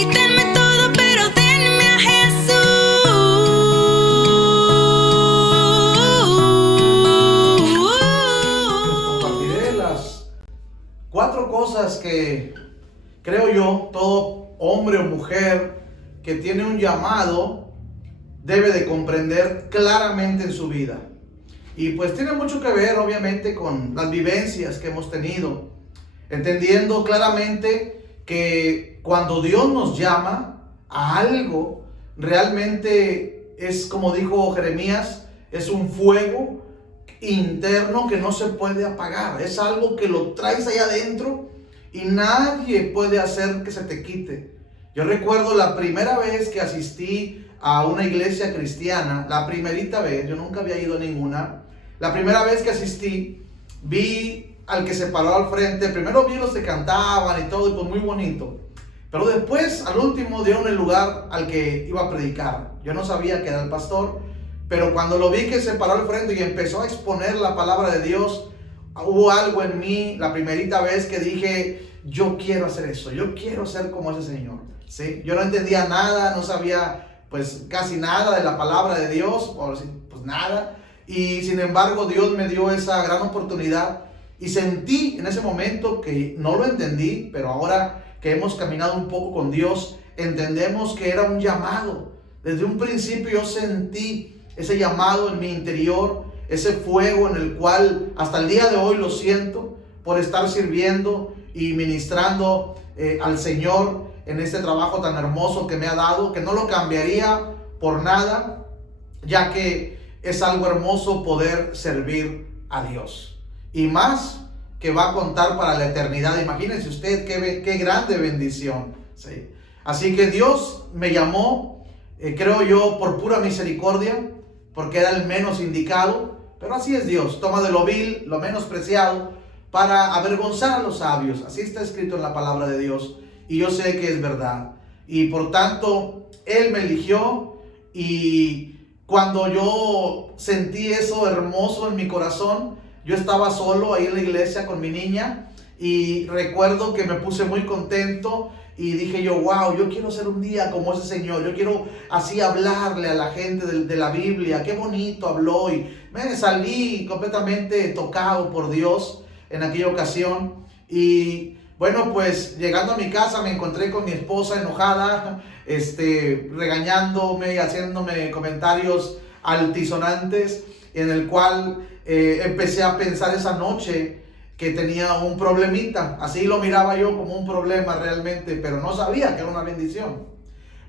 Quítenme todo, pero denme a Jesús. Les compartiré las 4 cosas que creo yo todo hombre o mujer que tiene un llamado debe de comprender claramente en su vida. Y pues tiene mucho que ver obviamente con las vivencias que hemos tenido, entendiendo claramente que cuando Dios nos llama a algo, realmente es como dijo Jeremías, es un fuego interno que no se puede apagar, es algo que lo traes allá adentro y nadie puede hacer que se te quite. Yo recuerdo la primera vez que asistí a una iglesia cristiana, la primerita vez, yo nunca había ido a ninguna. La primera vez que asistí, vi al que se paró al frente. Primero vi los que cantaban y todo, y pues muy bonito. Pero después, al último, dieron el lugar al que iba a predicar. Yo no sabía que era el pastor, pero cuando lo vi que se paró al frente y empezó a exponer la palabra de Dios, hubo algo en mí, la primerita vez que dije, yo quiero hacer eso, yo quiero ser como ese señor. ¿Sí? Yo no entendía nada, no sabía pues casi nada de la palabra de Dios, pues nada. Y sin embargo Dios me dio esa gran oportunidad y sentí en ese momento que no lo entendí, pero ahora que hemos caminado un poco con Dios, entendemos que era un llamado. Desde un principio yo sentí ese llamado en mi interior, ese fuego en el cual hasta el día de hoy lo siento por estar sirviendo y ministrando al Señor en este trabajo tan hermoso que me ha dado, que no lo cambiaría por nada, ya que es algo hermoso poder servir a Dios. Y más que va a contar para la eternidad. Imagínense usted qué grande bendición. ¿Sí? Así que Dios me llamó, creo yo, por pura misericordia, porque era el menos indicado. Pero así es Dios, toma de lo vil, lo menospreciado, para avergonzar a los sabios. Así está escrito en la palabra de Dios. Y yo sé que es verdad. Y por tanto, Él me eligió. Y cuando yo sentí eso hermoso en mi corazón, yo estaba solo ahí en la iglesia con mi niña. Y recuerdo que me puse muy contento. Y dije yo, wow, yo quiero ser un día como ese Señor. Yo quiero así hablarle a la gente de la Biblia. Qué bonito habló. Y me salí completamente tocado por Dios en aquella ocasión. Y bueno, pues llegando a mi casa me encontré con mi esposa enojada, regañándome y haciéndome comentarios altisonantes, en el cual empecé a pensar esa noche que tenía un problemita. Así lo miraba yo, como un problema realmente, pero no sabía que era una bendición,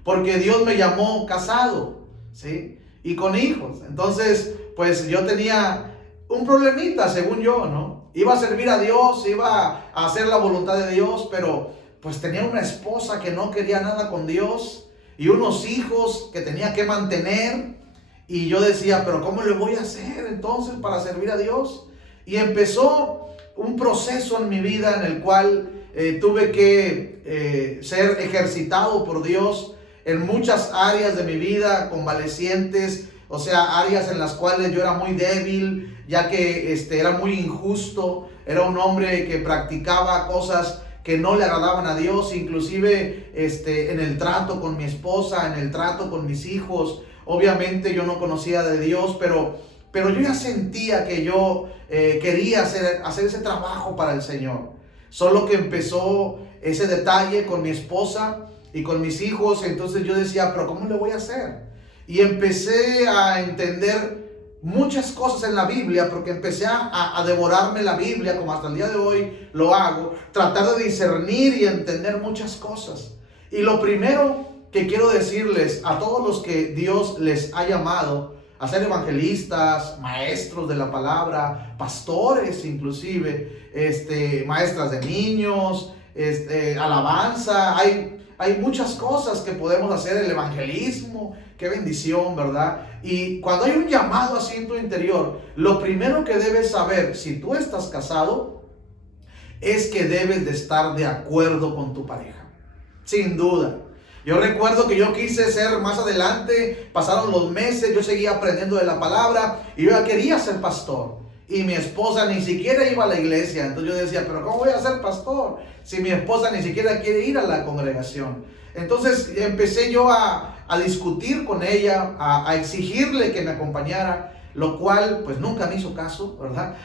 porque Dios me llamó casado, ¿sí? Y con hijos. Entonces, pues yo tenía un problemita, según yo, ¿no? Iba a servir a Dios, iba a hacer la voluntad de Dios, pero pues tenía una esposa que no quería nada con Dios y unos hijos que tenía que mantener. Y yo decía, pero ¿cómo le voy a hacer entonces para servir a Dios? Y empezó un proceso en mi vida en el cual tuve que ser ejercitado por Dios en muchas áreas de mi vida, convalecientes, o sea, áreas en las cuales yo era muy débil, ya que era muy injusto, era un hombre que practicaba cosas que no le agradaban a Dios, inclusive en el trato con mi esposa, en el trato con mis hijos. Obviamente yo no conocía de Dios, pero yo ya sentía que yo quería hacer ese trabajo para el Señor. Solo que empezó ese detalle con mi esposa y con mis hijos, entonces yo decía, pero ¿cómo le voy a hacer? Y empecé a entender muchas cosas en la Biblia, porque empecé a devorarme la Biblia, como hasta el día de hoy lo hago, tratar de discernir y entender muchas cosas. Y lo primero que quiero decirles a todos los que Dios les ha llamado a ser evangelistas, maestros de la palabra, pastores inclusive, maestras de niños, alabanza, hay muchas cosas que podemos hacer, el evangelismo, qué bendición, ¿verdad? Y cuando hay un llamado así en tu interior, lo primero que debes saber, si tú estás casado, es que debes de estar de acuerdo con tu pareja, sin duda. Yo recuerdo que yo quise ser más adelante, pasaron los meses, yo seguía aprendiendo de la palabra y yo ya quería ser pastor. y mi esposa ni siquiera iba a la iglesia. Entonces yo decía, pero ¿cómo voy a ser pastor si mi esposa ni siquiera quiere ir a la congregación? Entonces empecé yo a discutir con ella, a exigirle que me acompañara, lo cual pues nunca me hizo caso, ¿verdad?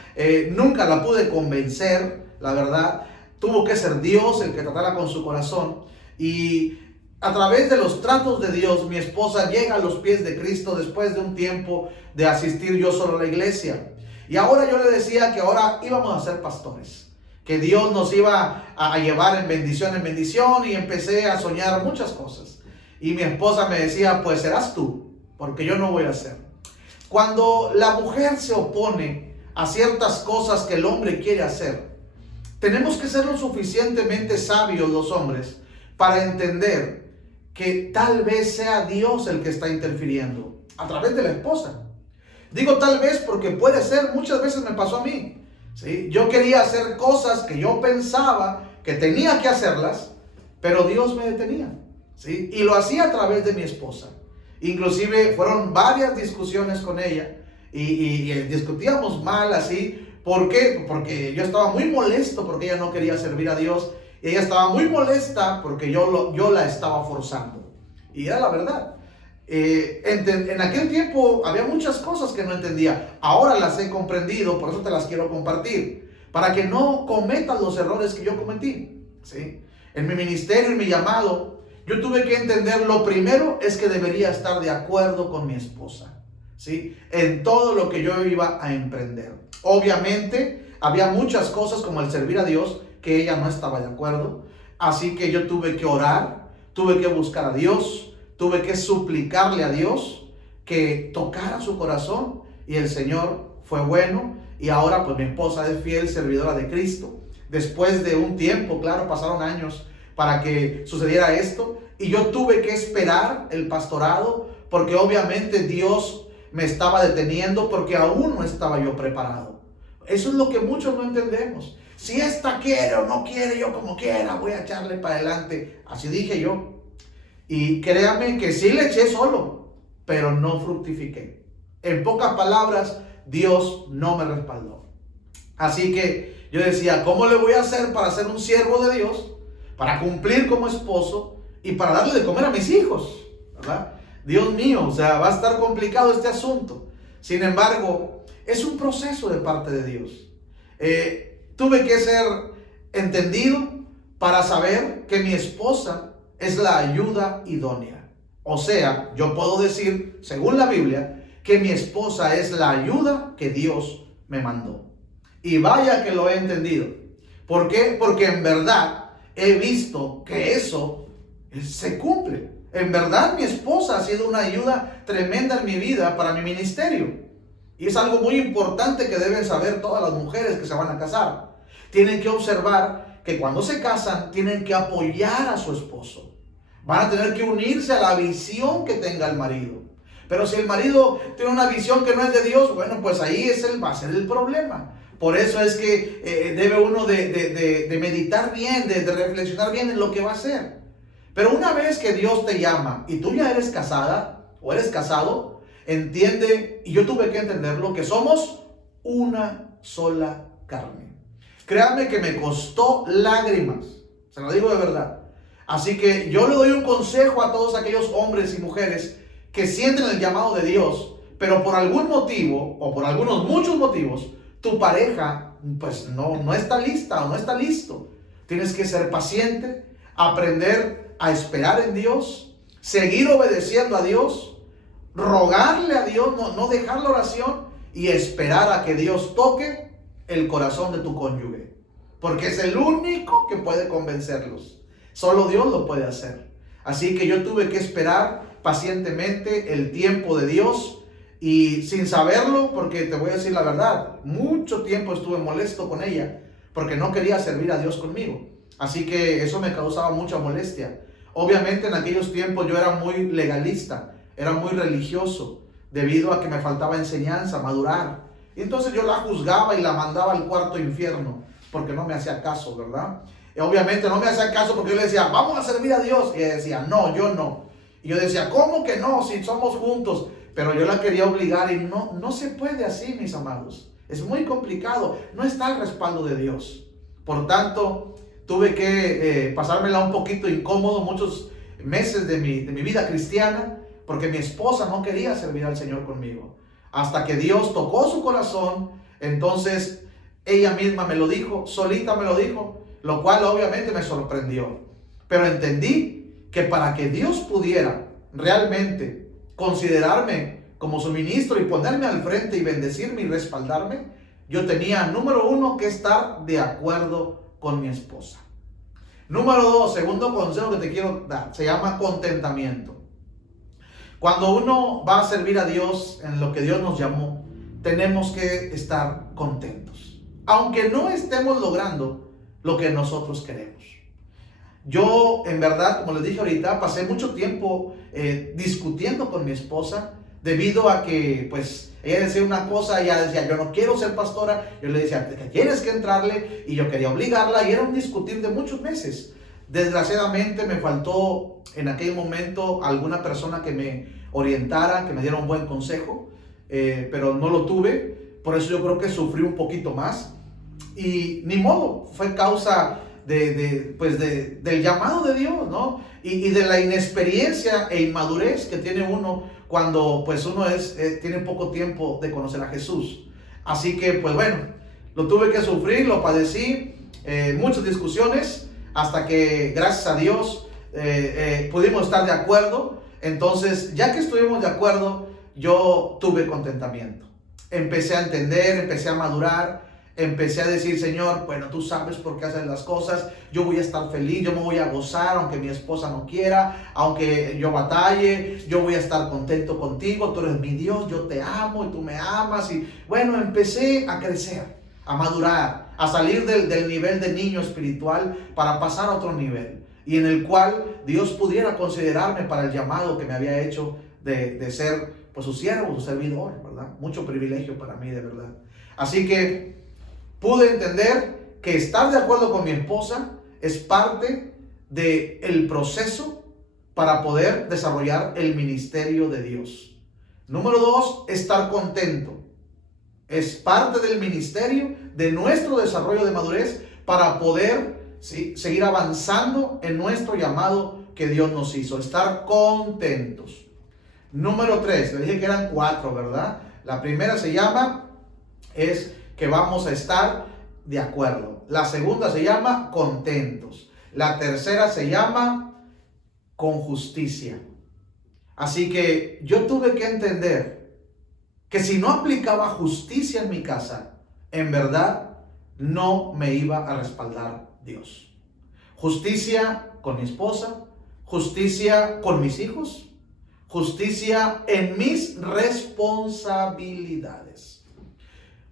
Nunca la pude convencer, la verdad. Tuvo que ser Dios el que tratara con su corazón, y a través de los tratos de Dios, mi esposa llega a los pies de Cristo después de un tiempo de asistir yo solo a la iglesia. Y ahora yo le decía que ahora íbamos a ser pastores, que Dios nos iba a llevar en bendición, y empecé a soñar muchas cosas. Y mi esposa me decía, pues serás tú, porque yo no voy a hacer. Cuando la mujer se opone a ciertas cosas que el hombre quiere hacer, tenemos que ser lo suficientemente sabios los hombres para entender que tal vez sea Dios el que está interfiriendo a través de la esposa. Digo tal vez porque puede ser, muchas veces me pasó a mí, ¿sí? Yo quería hacer cosas que yo pensaba que tenía que hacerlas, pero Dios me detenía, ¿sí? Y lo hacía a través de mi esposa. Inclusive fueron varias discusiones con ella y discutíamos mal así. ¿Por qué? Porque yo estaba muy molesto porque ella no quería servir a Dios. Y ella estaba muy molesta porque yo la estaba forzando. Y era la verdad. En aquel tiempo había muchas cosas que no entendía. Ahora las he comprendido, por eso te las quiero compartir. Para que no cometas los errores que yo cometí, ¿sí? En mi ministerio, en mi llamado, yo tuve que entender, lo primero es que debería estar de acuerdo con mi esposa, ¿sí? En todo lo que yo iba a emprender. Obviamente, había muchas cosas como el servir a Dios que ella no estaba de acuerdo. Así que yo tuve que orar, tuve que buscar a Dios, tuve que suplicarle a Dios que tocara su corazón, y el Señor fue bueno. Y ahora pues mi esposa es fiel servidora de Cristo. Después de un tiempo, claro, pasaron años para que sucediera esto, y yo tuve que esperar el pastorado porque obviamente Dios me estaba deteniendo porque aún no estaba yo preparado. Eso es lo que muchos no entendemos. Si esta quiere o no quiere, yo como quiera voy a echarle para adelante. Así dije yo. Y créame que sí le eché solo, pero no fructifiqué. En pocas palabras, Dios no me respaldó. Así que yo decía, ¿cómo le voy a hacer para ser un siervo de Dios, para cumplir como esposo y para darle de comer a mis hijos? ¿Verdad? Dios mío, o sea, va a estar complicado este asunto. Sin embargo, es un proceso de parte de Dios. Tuve que ser entendido para saber que mi esposa es la ayuda idónea. O sea, yo puedo decir, según la Biblia, que mi esposa es la ayuda que Dios me mandó. Y vaya que lo he entendido. ¿Por qué? Porque en verdad he visto que eso se cumple. En verdad mi esposa ha sido una ayuda tremenda en mi vida para mi ministerio. Y es algo muy importante que deben saber todas las mujeres que se van a casar. Tienen que observar que cuando se casan tienen que apoyar a su esposo. Van a tener que unirse a la visión que tenga el marido. Pero si el marido tiene una visión que no es de Dios, bueno, pues ahí va a ser el problema. Por eso es que debe uno de meditar bien, de reflexionar bien en lo que va a hacer. Pero una vez que Dios te llama y tú ya eres casada o eres casado, entiende, y yo tuve que entenderlo, que somos una sola carne. Créanme que me costó lágrimas, se lo digo de verdad. Así que yo le doy un consejo a todos aquellos hombres y mujeres que sienten el llamado de Dios, pero por algún motivo, o por algunos muchos motivos, tu pareja pues no está lista o no está listo. Tienes que ser paciente, aprender a esperar en Dios, seguir obedeciendo a Dios, rogarle a Dios, no dejar la oración y esperar a que Dios toque el corazón de tu cónyuge, porque es el único que puede convencerlos. Solo Dios lo puede hacer. Así que yo tuve que esperar pacientemente el tiempo de Dios, y sin saberlo, porque te voy a decir la verdad, mucho tiempo estuve molesto con ella porque no quería servir a Dios conmigo. Así que eso me causaba mucha molestia. Obviamente en aquellos tiempos yo era muy legalista, era muy religioso, debido a que me faltaba enseñanza, madurar. Y entonces yo la juzgaba y la mandaba al cuarto infierno porque no me hacía caso, ¿verdad? Y obviamente no me hacía caso porque yo le decía, vamos a servir a Dios. Y ella decía, no, yo no. Y yo decía, ¿cómo que no? Si somos juntos. Pero yo la quería obligar y no se puede así, mis amados. Es muy complicado. No está el respaldo de Dios. Por tanto, tuve que pasármela un poquito incómodo muchos meses de mi vida cristiana, porque mi esposa no quería servir al Señor conmigo. Hasta que Dios tocó su corazón, entonces ella misma me lo dijo, solita me lo dijo, lo cual obviamente me sorprendió. Pero entendí que para que Dios pudiera realmente considerarme como su ministro y ponerme al frente y bendecirme y respaldarme, yo tenía, número uno, que estar de acuerdo con mi esposa. Número dos, segundo consejo que te quiero dar, se llama contentamiento. Cuando uno va a servir a Dios en lo que Dios nos llamó, tenemos que estar contentos, aunque no estemos logrando lo que nosotros queremos. Yo, en verdad, como les dije ahorita, pasé mucho tiempo discutiendo con mi esposa, debido a que, pues, ella decía una cosa, ella decía, yo no quiero ser pastora, yo le decía, tienes que entrarle, y yo quería obligarla, y era un discutir de muchos meses. Desgraciadamente me faltó en aquel momento alguna persona que me orientara, que me diera un buen consejo, pero no lo tuve. Por eso yo creo que sufrí un poquito más, y ni modo, fue causa del llamado de Dios, ¿no? Y de la inexperiencia e inmadurez que tiene uno cuando pues uno tiene poco tiempo de conocer a Jesús. Así que pues bueno, lo tuve que sufrir, lo padecí, muchas discusiones, hasta que gracias a Dios pudimos estar de acuerdo. Entonces, ya que estuvimos de acuerdo, yo tuve contentamiento. Empecé a entender, empecé a madurar. Empecé a decir, Señor, bueno, tú sabes por qué haces las cosas, yo voy a estar feliz, yo me voy a gozar, aunque mi esposa no quiera, aunque yo batalle, yo voy a estar contento contigo, tú eres mi Dios, yo te amo y tú me amas. Y bueno, empecé a crecer, a madurar, a salir del nivel de niño espiritual para pasar a otro nivel, y en el cual Dios pudiera considerarme para el llamado que me había hecho de ser pues su siervo, su servidor, ¿verdad? Mucho privilegio para mí, de verdad. Así que pude entender que estar de acuerdo con mi esposa es parte del proceso para poder desarrollar el ministerio de Dios. Número dos, estar contento. Es parte del ministerio, de nuestro desarrollo de madurez, para poder seguir avanzando en nuestro llamado que Dios nos hizo. Estar contentos. Número tres, le dije que eran 4, ¿verdad? La primera es que vamos a estar de acuerdo. La segunda se llama contentos. La tercera se llama con justicia. Así que yo tuve que entender que si no aplicaba justicia en mi casa, en verdad no me iba a respaldar Dios. Justicia con mi esposa, justicia con mis hijos, justicia en mis responsabilidades.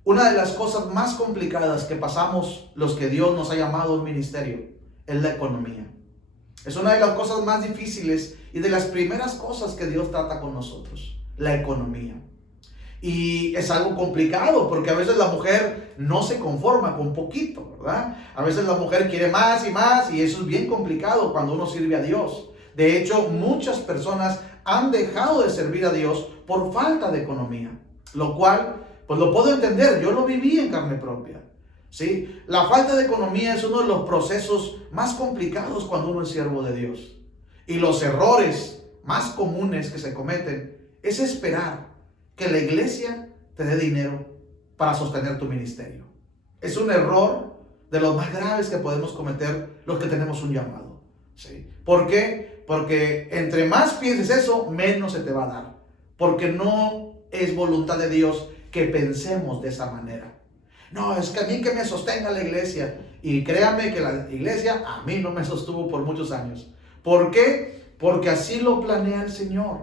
Una de las cosas más complicadas que pasamos los que Dios nos ha llamado al ministerio es la economía. Es una de las cosas más difíciles y de las primeras cosas que Dios trata con nosotros, la economía. Y es algo complicado porque a veces la mujer no se conforma con poquito, ¿verdad? A veces la mujer quiere más, y eso es bien complicado cuando uno sirve a Dios. De hecho, muchas personas han dejado de servir a Dios por falta de economía, lo cual pues lo puedo entender, yo lo viví en carne propia, ¿sí? La falta de economía es uno de los procesos más complicados cuando uno es siervo de Dios. Y los errores más comunes que se cometen es esperar que la iglesia te dé dinero para sostener tu ministerio. Es un error de los más graves que podemos cometer los que tenemos un llamado, ¿sí? ¿Por qué? Porque entre más pienses eso, menos se te va a dar. Porque no es voluntad de Dios que pensemos de esa manera. No, es que a mí que me sostenga la iglesia. Y créame que la iglesia a mí no me sostuvo por muchos años. ¿Por qué? Porque así lo planea el Señor.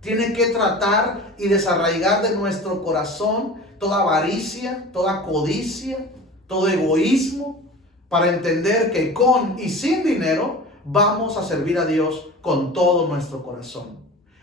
Tiene que tratar y desarraigar de nuestro corazón toda avaricia, toda codicia, todo egoísmo, para entender que con y sin dinero vamos a servir a Dios con todo nuestro corazón.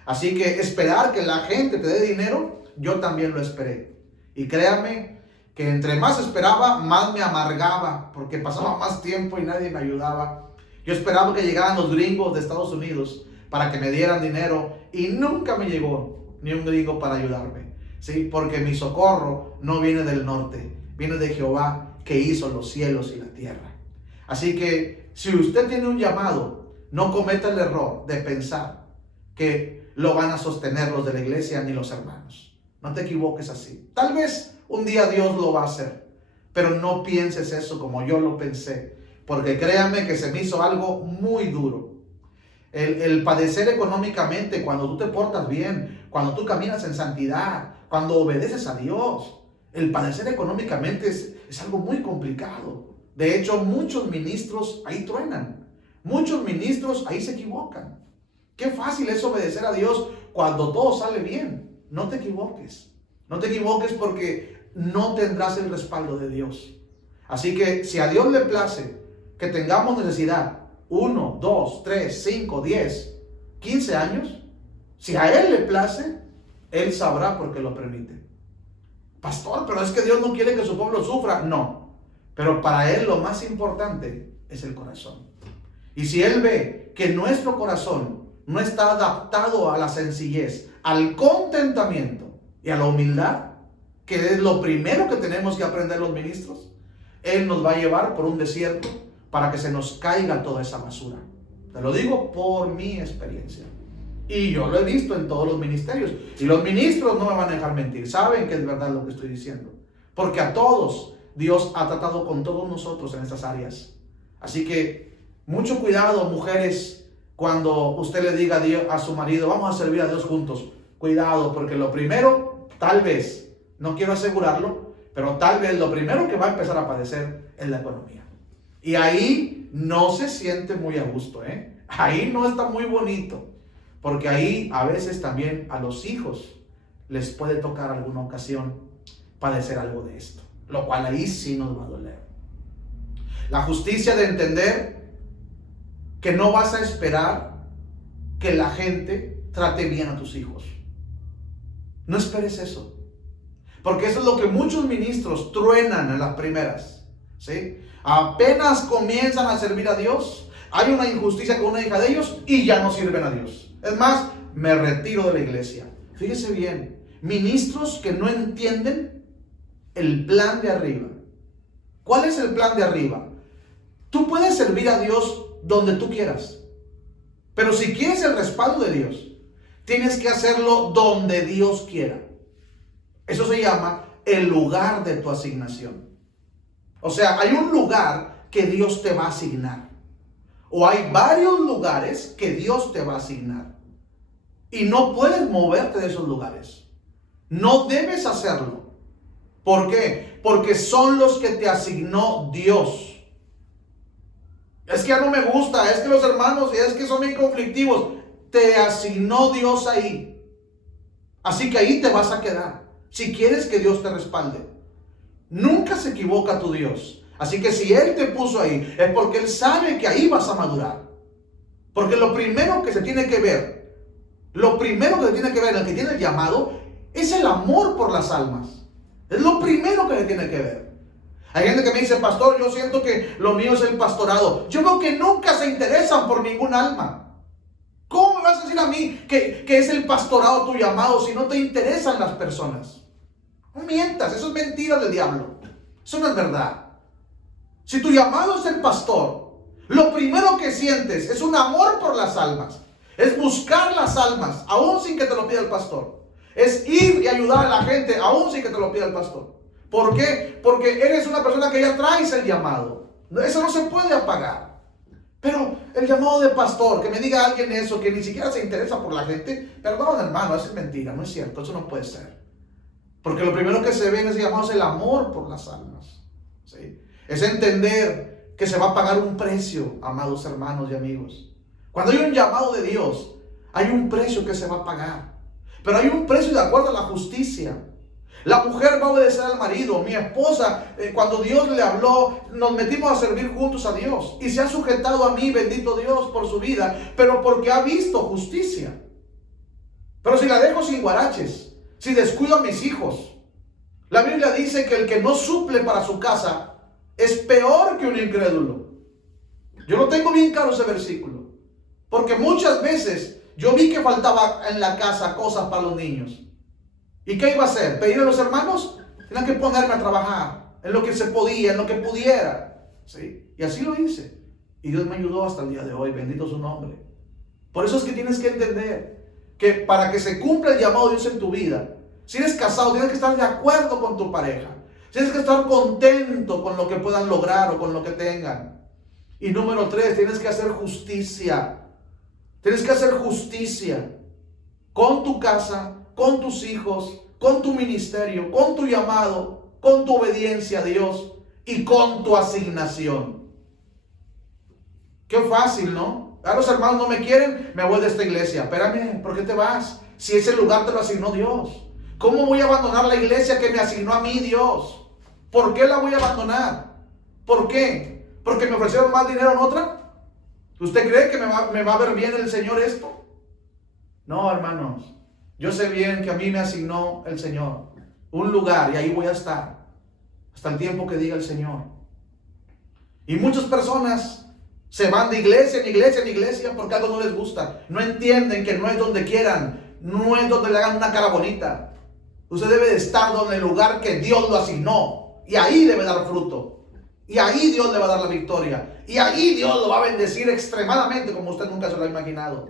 Así que esperar que la gente te dé dinero, yo también lo esperé. Y créame que entre más esperaba, más me amargaba, porque pasaba más tiempo y nadie me ayudaba. Yo esperaba que llegaran los gringos de Estados Unidos para que me dieran dinero, y nunca me llegó ni un gringo para ayudarme. ¿sí? Porque mi socorro no viene del norte, viene de Jehová que hizo los cielos y la tierra. Así que si usted tiene un llamado, no cometa el error de pensar que lo van a sostener los de la iglesia ni los hermanos. No te equivoques así. Tal vez un día Dios lo va a hacer, pero no pienses eso como yo lo pensé, porque créanme que se me hizo algo muy duro. El padecer económicamente cuando tú te portas bien, cuando tú caminas en santidad, cuando obedeces a Dios. El padecer económicamente es algo muy complicado. De hecho, muchos ministros ahí truenan. Muchos ministros ahí se equivocan. Qué fácil es obedecer a Dios cuando todo sale bien. No te equivoques. No te equivoques porque no tendrás el respaldo de Dios. Así que si a Dios le place que tengamos necesidad, 1, 2, 3, 5, 10, 15 años, si a Él le place, Él sabrá por qué lo permite. Pastor, pero es que Dios no quiere que su pueblo sufra. No, pero para Él lo más importante es el corazón. Y si Él ve que nuestro corazón no está adaptado a la sencillez, al contentamiento y a la humildad, que es lo primero que tenemos que aprender los ministros, Él nos va a llevar por un desierto para que se nos caiga toda esa basura. Te lo digo por mi experiencia. Y yo lo he visto en todos los ministerios. Y los ministros no me van a dejar mentir. Saben que es verdad lo que estoy diciendo. Porque a todos Dios ha tratado con todos nosotros en estas áreas. Así que mucho cuidado, mujeres, cuando usted le diga a su marido, vamos a servir a Dios juntos. Cuidado, porque lo primero, tal vez, no quiero asegurarlo, pero tal vez lo primero que va a empezar a padecer es la economía. Y ahí no se siente muy a gusto, ¿eh? Ahí no está muy bonito. Porque ahí a veces también a los hijos les puede tocar alguna ocasión padecer algo de esto. Lo cual ahí sí nos va a doler. La justicia de entender que no vas a esperar que la gente trate bien a tus hijos. No esperes eso. Porque eso es lo que muchos ministros truenan en las primeras, ¿sí? Apenas comienzan a servir a Dios, hay una injusticia con una hija de ellos y ya no sirven a Dios. Es más, me retiro de la iglesia. Fíjese bien, ministros que no entienden el plan de arriba. ¿Cuál es el plan de arriba? Tú puedes servir a Dios donde tú quieras, pero si quieres el respaldo de Dios, tienes que hacerlo donde Dios quiera. Eso se llama el lugar de tu asignación. O sea, hay un lugar que Dios te va a asignar. O hay varios lugares que Dios te va a asignar. Y no puedes moverte de esos lugares. No debes hacerlo. ¿Por qué? Porque son los que te asignó Dios. Es que ya no me gusta, es que los hermanos, es que son muy conflictivos. Te asignó Dios ahí. Así que ahí te vas a quedar. Si quieres que Dios te respalde. Nunca se equivoca tu Dios. Así que si Él te puso ahí, es porque Él sabe que ahí vas a madurar. Porque lo primero que se tiene que ver, el que tiene el llamado, es el amor por las almas. Es lo primero que se tiene que ver. Hay gente que me dice, pastor, yo siento que lo mío es el pastorado. Yo veo que nunca se interesan por ningún alma. ¿Cómo me vas a decir a mí que es el pastorado tu llamado si no te interesan las personas? No mientas, eso es mentira del diablo. Eso no es verdad. Si tu llamado es el pastor, lo primero que sientes es un amor por las almas. Es buscar las almas, aún sin que te lo pida el pastor. Es ir y ayudar a la gente, aún sin que te lo pida el pastor. ¿Por qué? Porque eres una persona que ya traes el llamado. Eso no se puede apagar. Pero el llamado de pastor, que me diga alguien eso, que ni siquiera se interesa por la gente, perdón hermano, eso es mentira, no es cierto, eso no puede ser. Porque lo primero que se ve en ese llamado es el amor por las almas, ¿sí? Es entender que se va a pagar un precio, amados hermanos y amigos. Cuando hay un llamado de Dios, hay un precio que se va a pagar. Pero hay un precio de acuerdo a la justicia. La mujer va a obedecer al marido. Mi esposa, cuando Dios le habló, nos metimos a servir juntos a Dios. Y se ha sujetado a mí, bendito Dios, por su vida. Pero porque ha visto justicia. Pero si la dejo sin guaraches, si descuido a mis hijos, la Biblia dice que el que no suple para su casa es peor que un incrédulo. Yo lo tengo bien claro ese versículo. Porque muchas veces yo vi que faltaba en la casa cosas para los niños. ¿Y qué iba a hacer? ¿Pedir a los hermanos? Tenía que ponerme a trabajar en lo que se podía, en lo que pudiera. ¿Sí? Y así lo hice. Y Dios me ayudó hasta el día de hoy. Bendito su nombre. Por eso es que tienes que entender que para que se cumpla el llamado de Dios en tu vida, si eres casado, tienes que estar de acuerdo con tu pareja. Tienes que estar contento con lo que puedan lograr o con lo que tengan. Y número 3, tienes que hacer justicia. Tienes que hacer justicia con tu casa, con tus hijos, con tu ministerio, con tu llamado, con tu obediencia a Dios y con tu asignación. Qué fácil, ¿no? A los hermanos no me quieren, me voy de esta iglesia. Espérame, ¿por qué te vas? Si ese lugar te lo asignó Dios. ¿Cómo voy a abandonar la iglesia que me asignó a mí Dios? ¿Por qué la voy a abandonar? ¿Por qué? ¿Porque me ofrecieron más dinero en otra? ¿Usted cree que me va a ver bien el Señor esto? No, hermanos. Yo sé bien que a mí me asignó el Señor un lugar y ahí voy a estar hasta el tiempo que diga el Señor. Y muchas personas se van de iglesia en iglesia en iglesia porque algo no les gusta. No entienden que no es donde quieran, no es donde le hagan una cara bonita. Usted debe de estar donde el lugar que Dios lo asignó y ahí debe dar fruto. Y ahí Dios le va a dar la victoria. Y ahí Dios lo va a bendecir extremadamente como usted nunca se lo ha imaginado.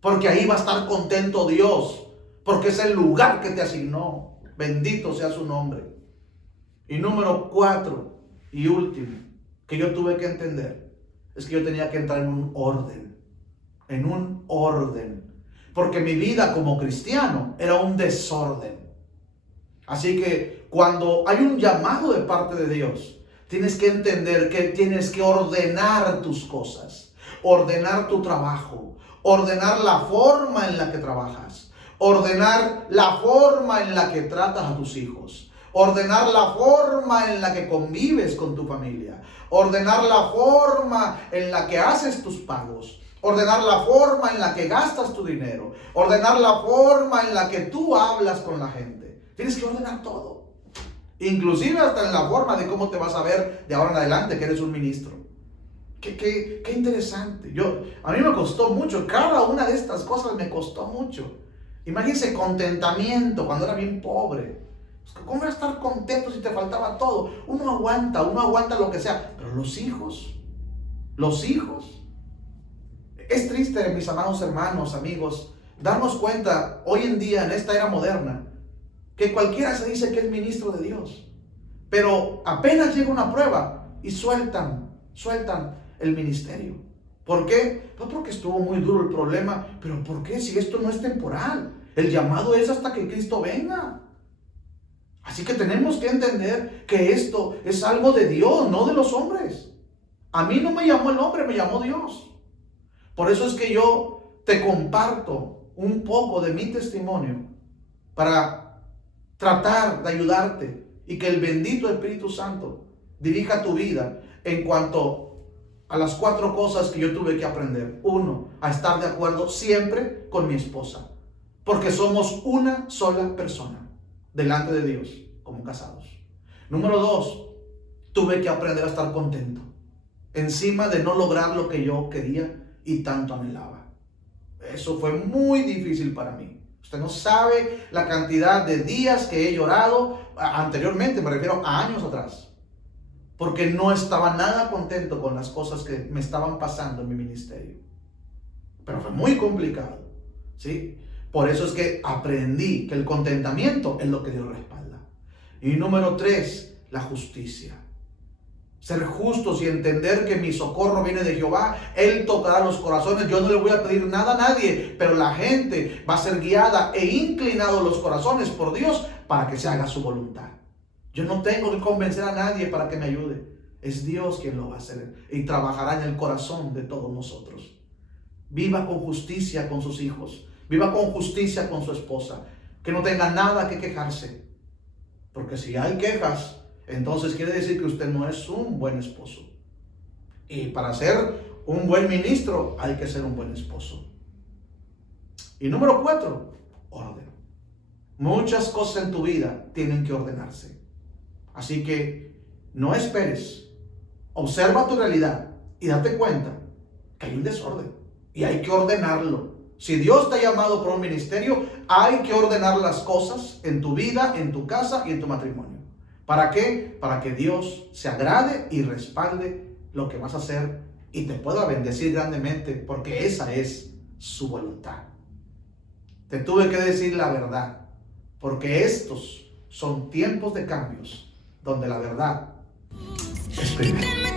Porque ahí va a estar contento Dios. Porque es el lugar que te asignó. Bendito sea su nombre. Y número 4 y último que yo tuve que entender es que yo tenía que entrar en un orden. En un orden. Porque mi vida como cristiano era un desorden. Así que cuando hay un llamado de parte de Dios, tienes que entender que tienes que ordenar tus cosas. Ordenar tu trabajo. Ordenar la forma en la que trabajas. Ordenar la forma en la que tratas a tus hijos. Ordenar la forma en la que convives con tu familia. Ordenar la forma en la que haces tus pagos. Ordenar la forma en la que gastas tu dinero. Ordenar la forma en la que tú hablas con la gente. Tienes que ordenar todo. Inclusive hasta en la forma de cómo te vas a ver de ahora en adelante que eres un ministro. Qué interesante. A mí me costó mucho. Cada una de estas cosas me costó mucho. Imagínense contentamiento cuando era bien pobre. ¿Cómo era estar contento si te faltaba todo? Uno aguanta lo que sea. Pero los hijos. Es triste, mis amados hermanos, amigos, darnos cuenta hoy en día en esta era moderna que cualquiera se dice que es ministro de Dios. Pero apenas llega una prueba y sueltan el ministerio. ¿Por qué? No porque estuvo muy duro el problema, pero ¿por qué? Si esto no es temporal. El llamado es hasta que Cristo venga. Así que tenemos que entender que esto es algo de Dios, no de los hombres. A mí no me llamó el hombre, me llamó Dios. Por eso es que yo te comparto un poco de mi testimonio para tratar de ayudarte y que el bendito Espíritu Santo dirija tu vida en cuanto a las 4 cosas que yo tuve que aprender. 1, a estar de acuerdo siempre con mi esposa, porque somos una sola persona delante de Dios como casados. Número 2, tuve que aprender a estar contento encima de no lograr lo que yo quería y tanto anhelaba. Eso fue muy difícil para mí. Usted no sabe la cantidad de días que he llorado anteriormente, me refiero a años atrás, porque no estaba nada contento con las cosas que me estaban pasando en mi ministerio. Pero fue muy complicado, ¿sí? Por eso es que aprendí que el contentamiento es lo que Dios respalda. Y número 3, la justicia. Ser justos y entender que mi socorro viene de Jehová. Él tocará los corazones. Yo no le voy a pedir nada a nadie, pero la gente va a ser guiada e inclinado los corazones por Dios para que se haga su voluntad. Yo no tengo que convencer a nadie para que me ayude. Es Dios quien lo va a hacer y trabajará en el corazón de todos nosotros. Viva con justicia con sus hijos. Viva con justicia con su esposa. Que no tenga nada que quejarse. Porque si hay quejas, entonces quiere decir que usted no es un buen esposo. Y para ser un buen ministro hay que ser un buen esposo. Y número 4, orden. Muchas cosas en tu vida tienen que ordenarse. Así que no esperes. Observa tu realidad y date cuenta que hay un desorden. Y hay que ordenarlo. Si Dios te ha llamado por un ministerio, hay que ordenar las cosas en tu vida, en tu casa y en tu matrimonio. ¿Para qué? Para que Dios se agrade y respalde lo que vas a hacer y te pueda bendecir grandemente, porque esa es su voluntad. Te tuve que decir la verdad, porque estos son tiempos de cambios donde la verdad es primero.